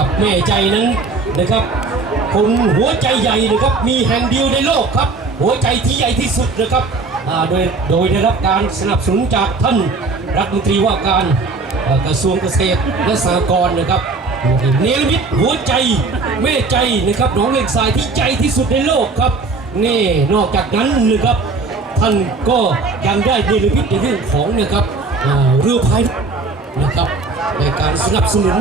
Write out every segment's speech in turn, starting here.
นะครับแม่ใจนั้นนะครับคนหัวใจใหญ่นะครับมีแห่งเดียวในโลกครับ หัวใจที่ใหญ่ที่สุดนะครับโดยโดยได้รับการสนับสนุนจากท่านรัฐมนตรีว่าการกระทรวงเกษตรและสหกรณ์นะครับเนรมิตหัวใจแม่ใจนะครับหนองเล็กทรายที่ใจที่สุดในโลกครับนี่นอกจากนั้นนะครับท่านก็ยังได้เนรมิตในเรื่องของนะครับเรือพายนะครับในการสนับสนุน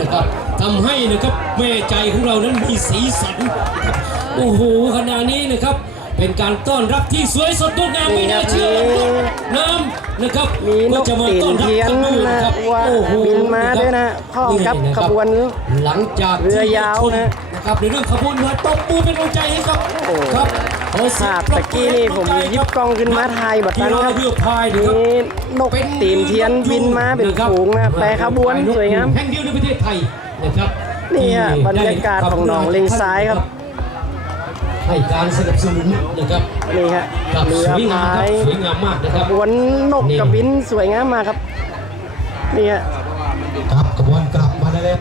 นะครับ ทำให้นะครับแม่ใจของเรานั้นมีสีสันนะครับโอ้โหขณะนี้นะครับ เป็นการต้อนรับที่สวยสดงดงามไม่น่าเชื่อว่าน้ำนะครับมีนก็กจะมาตีต้อนนรับเทียนกันด้วยนะนะครับว่าโอ้โหบินมาด้วยนะพร้อมกับนี่ขนะบวนหลังจากเรือยาวนะ นะครับในเรื่องขบวนเรือตบมือเป็นกำลังใจให้ครับโอ้ครับขอเสียภางพตะกี้นี่ผมหยิบกล้องขึ้นมาถ่ายบัดนั้นครับ กีฬาเรือพายนะครับ นี่นกตีนเทียนบินมาเป็นฝูงนะแปรขบวนสวยงาม แห่งเดียวในประเทศไทย นะครับนี่ฮะที่บรรยากาศของหนองเลงซ้ายครับ ให้การสนับสนุนนะครับนี่ฮะครับเรือสวยงามพาครับยสวยงามมากนะคขรับบวนนกกับบินสวยงามมากครับนี่ฮะครับขบวนกลับมาได้แล้ว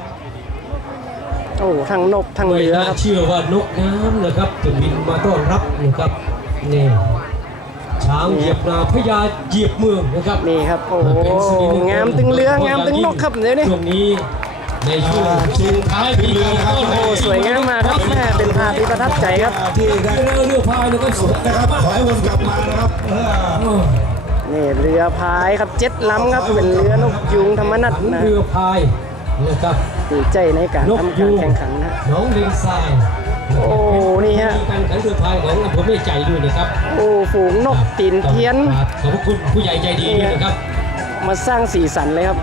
โอ้ทั้งนกทั้งไม่เรือน่าครับเชื่อว่านกน้ำนะครับจะบินมาต้อนรับนะครับนี่ช้างเหยียบนาพญาเหยียบเมืองนะครับนี่ครับโอ้โหเป็นสิริมงคลงามตึงเรืองามตึงนกครับเดี๋ยวนี้ช่วงนี้ ในช่วงชิงท้ายปีเรือนะครับโอ้สวยงามมากครับแม่เป็นภาพที่ประทับใจครับที่ได้เรือเรือพายนะครับสวยนะครับขอให้วนกลับมานะครับเพื่อโอ้นี่เรือพายครับเจ็ดลำครับเป็นเรือนกยูงธรรมนัตนะเรือพายนะครับดีใจในการนกทำยูการแข่งขันนะน้องเลงทรายโอ้นี่ฮะมีการแข่งเรือพายของอำเภอแม่ใจด้วยนะครับโอ้ฝูงนกตีนเทียนขอบพระคุณผู้ใหญ่ใจดีด้วยนะครับมาสร้างสีสันเลยครับ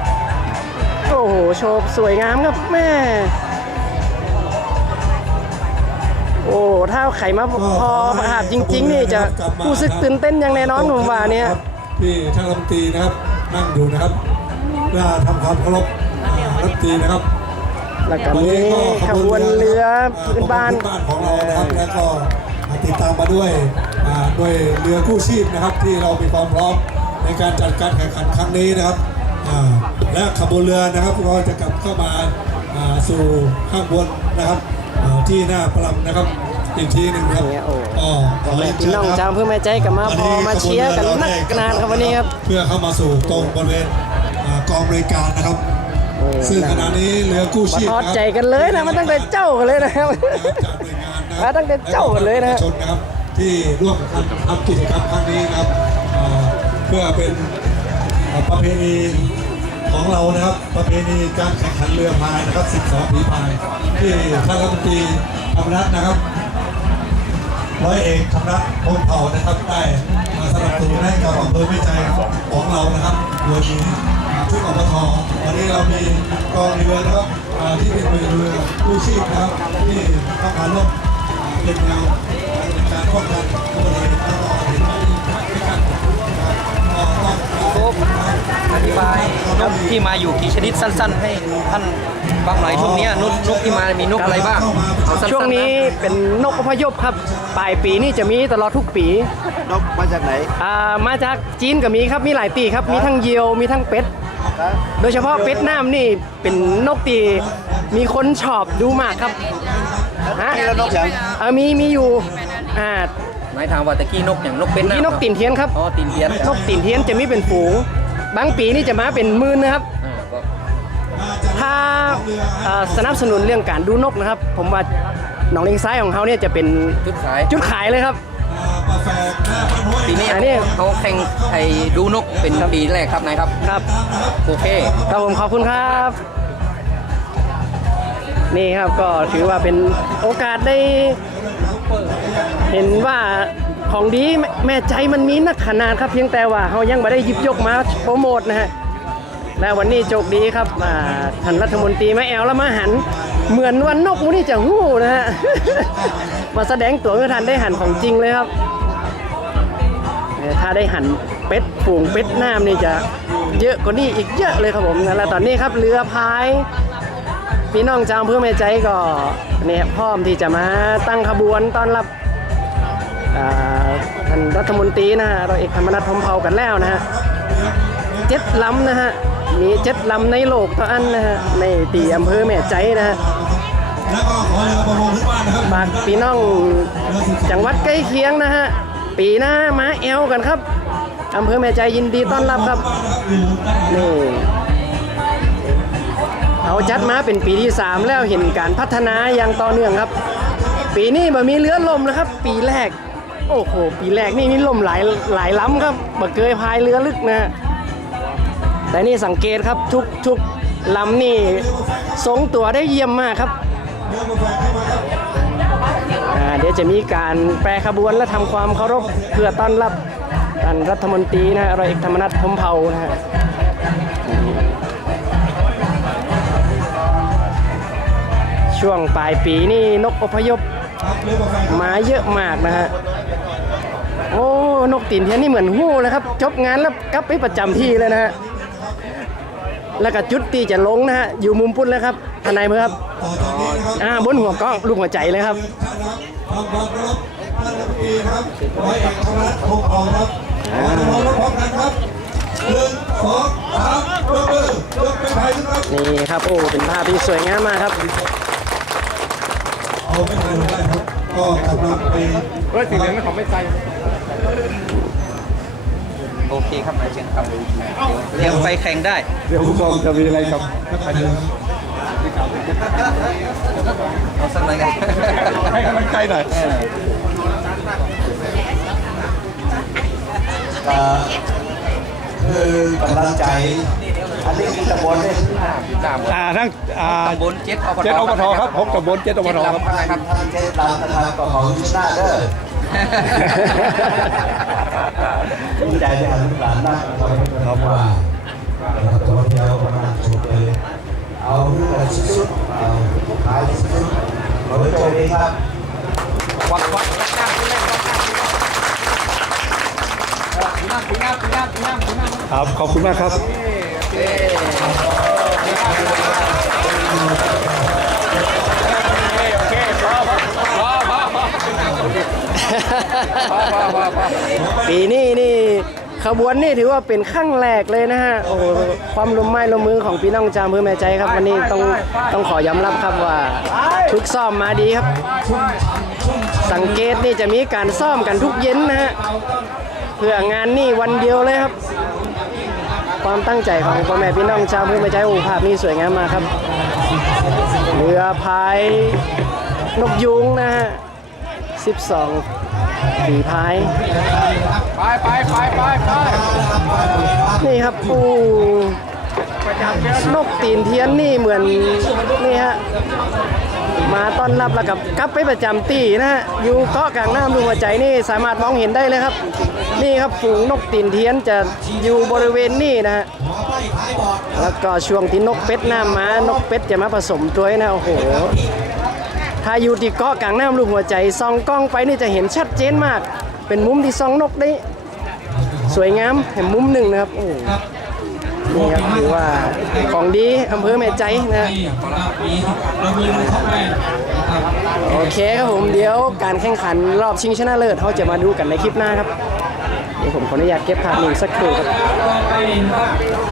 โอ้โห โชว์สวยงามครับแม่ โอ้ถ้าไขมาพอภาพจริง ๆ นี่จะรู้สึกตื่นเต้นอย่างแน่นอนผมว่าเนี่ยที่ท่านรัฐมนตรีนะครับนั่งอยู่นะครับเพื่อทำความเคารพรัฐมนตรีนะครับแล้วก็มีขบวนเรือพื้นบ้านพื้นบ้านของเรานะครับแล้วก็ติดตามมาด้วยอ่าด้วยเรือกู้ชีพนะครับ ที่เรามีความพร้อมในการจัดการแข่งขันครั้งนี้นะครับอ่า และขบวนเรือนะครับก็จะกลับเข้ามาอ่าสู่ข้างบนนะครับอ่าที่หน้าประลำนะครับอีกทีหนึ่งครับเนี่ยโอ้ก็ขอเรียนพี่เชิญน้องครับจามเพื่อแม่ใจกับมาพอมาเชียร์กันนักขนาดครับวันนี้ครับเพื่อเข้ามาสู่ตรงบริเวณอ่ากองบริการนะครับ ซึ่งขณะนี้เรือกู้มาชีพทอดนะครับใจกันเลยนะมันตั้งแต่เจ้ากันเลยนะครับจากหน่วยงานนะคมารับตั้งแต่เจ้ากันเลยนะและก็ภาคประชาชนนะครับที่ร่วมกันทำกิจกรรมครั้งนี้นะครับอ่าเพื่อเป็นอ่าประเพณี ของเรานะครับประเพณีการแข่งขันเรือพายนะครับ 12ผีพายที่ท่านรัฐมนตรีธรรมนัฐนะครับร้อยเอกธรรมนัฐพงเผ่านะครับได้มาสนับสนุนให้กับอำเภอแม่ใจของเรานะครับโดยมีทุกอบทวันนี้เรามีกองเรือนะครับที่เป็นเรือกู้ชีพนะครับที่เข้ามาร่วมเป็นแนวในการป้องกันอุบัติเหตุแล้วก็เห็นว่ามีด้วยกันนะครับก็ต้องโค้ก อธิบายนกที่มาอยู่กี่ชนิดสั้น ๆ ให้ท่านฟังหน่อยช่วงเนี้ยนกนกที่มามีนกอะไรบ้างเอาสั้นๆช่วงนี้ะเป็นนกอพยพครับ ปลายปีนี่จะมีตลอดทุกปีนกมาจากไหนอ่ามาจากจีนก็มีครับมีหลายปีครับมีทั้งเหยียวมีทั้งเป็ดโดยเฉพาะเป็ดน้ำนี่เป็นนกตีมีคนชอบดูมากครับฮะนี่แล้วนกอย่างเออมีมีอยู่อ่าหมายถามว่าตะกี้นกอย่างนกเป็นที่นกตีนเทียนครับ อ๋อตีนเทียนนกตีนเทียนจะมีเป็นฝูง บางปีนี่จะมาเป็นหมื่นนะครับอ่าก็ถ้าเอ่อสนับสนุนเรื่องการดูนกนะครับ ผมว่าหนองเลงซ้ายของเขาเนี่ยจะเป็นจุดขายจุดขายเลยครับปลาแฝกหน้าพันห้วยปีนี้อันนี้เขาแข่งไอ้ดูนกเป็นปีแรกครับนายครับครับโอเคครับผมขอบคุณครับ นี่ครับก็ถือว่าเป็นโอกาสได้ เห็นว่า ของดีแม่ใจมันมีนักขนาดครับเพียงแต่ว่าเขายังไม่ได้ยิบยกมาโปรโมทนะฮะและวันนี้โชคดีครับท่านรัฐมนตรีแมาแอลแล้วมาหัน เหมือนวันนกมูนี่จะหู้นะฮะมาแสดงตัวเมื่อทันได้หันของจริงเลยครับถ้าได้หันเป็ดฝูงเป็ดน้ำนี่จะเยอะกว่านี้อีกเยอะเลยครับผมแล้วตอนนี้ครับเรือพายพี่น้องจางเพื่อแม่ใจก็เนี่ยพร้อมที่จะมาตั้งขบวนต้อนรับ ท่านรัฐมนตรีนะฮะเราเอกธรรมนัฐพรหมเผากันแล้วนะฮะเจ็ดลำนะฮะมีเจ็ดลำในโลกเท่าอันนะฮะในตีอำเภอแม่ใจนะฮะบานนะครับฝากพี่น้องจังหวัดใกล้เคียงนะฮะปีหน้ามาแอลกันครับอำเภอแม่ใจยินดีต้อนรับครับนี่เอาจัดมาเป็นปีที่ 3 แล้วเห็นการพัฒนาอย่างต่อเนื่องครับ ปีนี้มามีเรือลมนะครับ ปีแรก โอ้โห ปีแรกนี่นี่ล่มหลายหลายล้ำครับบ่เคยพายเรือลึกนะ แต่นี่สังเกตครับทุกทุกลำนี่ทรงตัวได้เยี่ยมมากครับเดี๋ยวจะมีการแปรขบวนและทำความเคารพเพื่อต้อนรับท่านรัฐมนตรีนะฮะร้อยเอกธรรมนัฐพมเผานะฮะช่วงปลายปีนี่นกอพยพมาเยอะมากนะฮะ โอ้นกตีนเทียนนี่เหมือนหู้เลยครับ จบงานแล้วกลับไปประจำที่เลยนะฮะแล้วก็จุดที่จะลงนะฮะอยู่มุมปุ้นแล้วครับทนายมือครับต่อจากนี้นะครับอ่าบนหัวกล้องลูกหัวใจเลยครับท่านนะครับทำความเคารพท่านรัฐมนตรีนะครับร้อยเอกธรรมนัฐพงษ์ทองครับขอจะมองรับพร้อมกันครับหนึ่งสองสามยกมือยกเป็นไทยนะครับนี่ครับโอ้เป็นภาพที่สวยงามมากครับเอาไม่ทัน ได้ครับก็กำลังไปโอเคครับนายเชิญครับเดี๋ยวไปแข่งได้ เดี๋ยวผู้กองจะมีอะไรครับเอาสักหน่อยกันให้กำลังใจหน่อยคือกำลังใจ อันนี้คือตำบลเนี่ยอ่าทั้งอ่าตำบลเจ็ดอบตเจ็ดอบทครับผมตำบลเจ็ดอบทครับเจ็ดลำอะไรครับทางเทศบาลนะครับก็ของชนะเด้อดีใจที่หันหลานนั่งคอยครับว่านะครับตัวเดียวมาชุดเลยเอาเรื่องสุดๆเอาขายสุดๆขอโชคดีครับควักควักควักน้ำไปเล่นควักน้ำไปเล่นปีน้ำปีน้ำปีน้ำปีน้ำปีน้ำครับขอบคุณมากครับ ปีนี้นี่ขบวนนี่ถือว่าเป็นขั้งแรกเลยนะฮะ โอ้โหความร่วมไม้ร่วมมือของพี่น้องจามเพื่อแม่ใจครับวันนี้ต้องต้องขอยอมรับครับว่าทุกซ้อมมาดีครับ สังเกตนี่จะมีการซ่อมกันทุกเย็นนะฮะเพื่องานนี่วันเดียวเลยครับ ความตั้งใจของพ่อแม่พี่น้องชาวพื่อแม่ใจโอ้ภาพนี้สวยงามมากครับเรือพายนกยุงนะฮะ12ฝีพายไปไปไปไปไปนี่ครับปูนกตีนเทียนนี่เหมือนนี่ฮะ มาต้อนรับแล้วกับกลับไปประจำตีนะฮะอยู่เกาะกลางน้ำดูหัวใจนี่สามารถมองเห็นได้เลยครับ นี่ครับฝูงนกตีนเทียนจะอยู่บริเวณนี่นะฮะแล้วก็ช่วงที่นกเป็ดน้ำมานกเป็ดจะมาผสมตัวนะโอ้โหถ้าอยู่ที่เกาะกลางน้ำลูกหัวใจซองกล้องไปนี่จะเห็นชัดเจนมาก เป็นมุมที่ซองนกได้ สวยงามเห็นมุมหนึ่งนะครับโอ้ นี่ครับถือว่าของดีอำเภอแม่ใจนะฮะมีเรามีท็อปแมนะโอเคครับผมเดี๋ยวการแข่งขันรอบชิงชนะเลิศเขาจะมาดูกันในคลิปหน้าครับ เดี๋ยวผมขออนุญาตเก็บภาพนิ่งสักครู่ครับ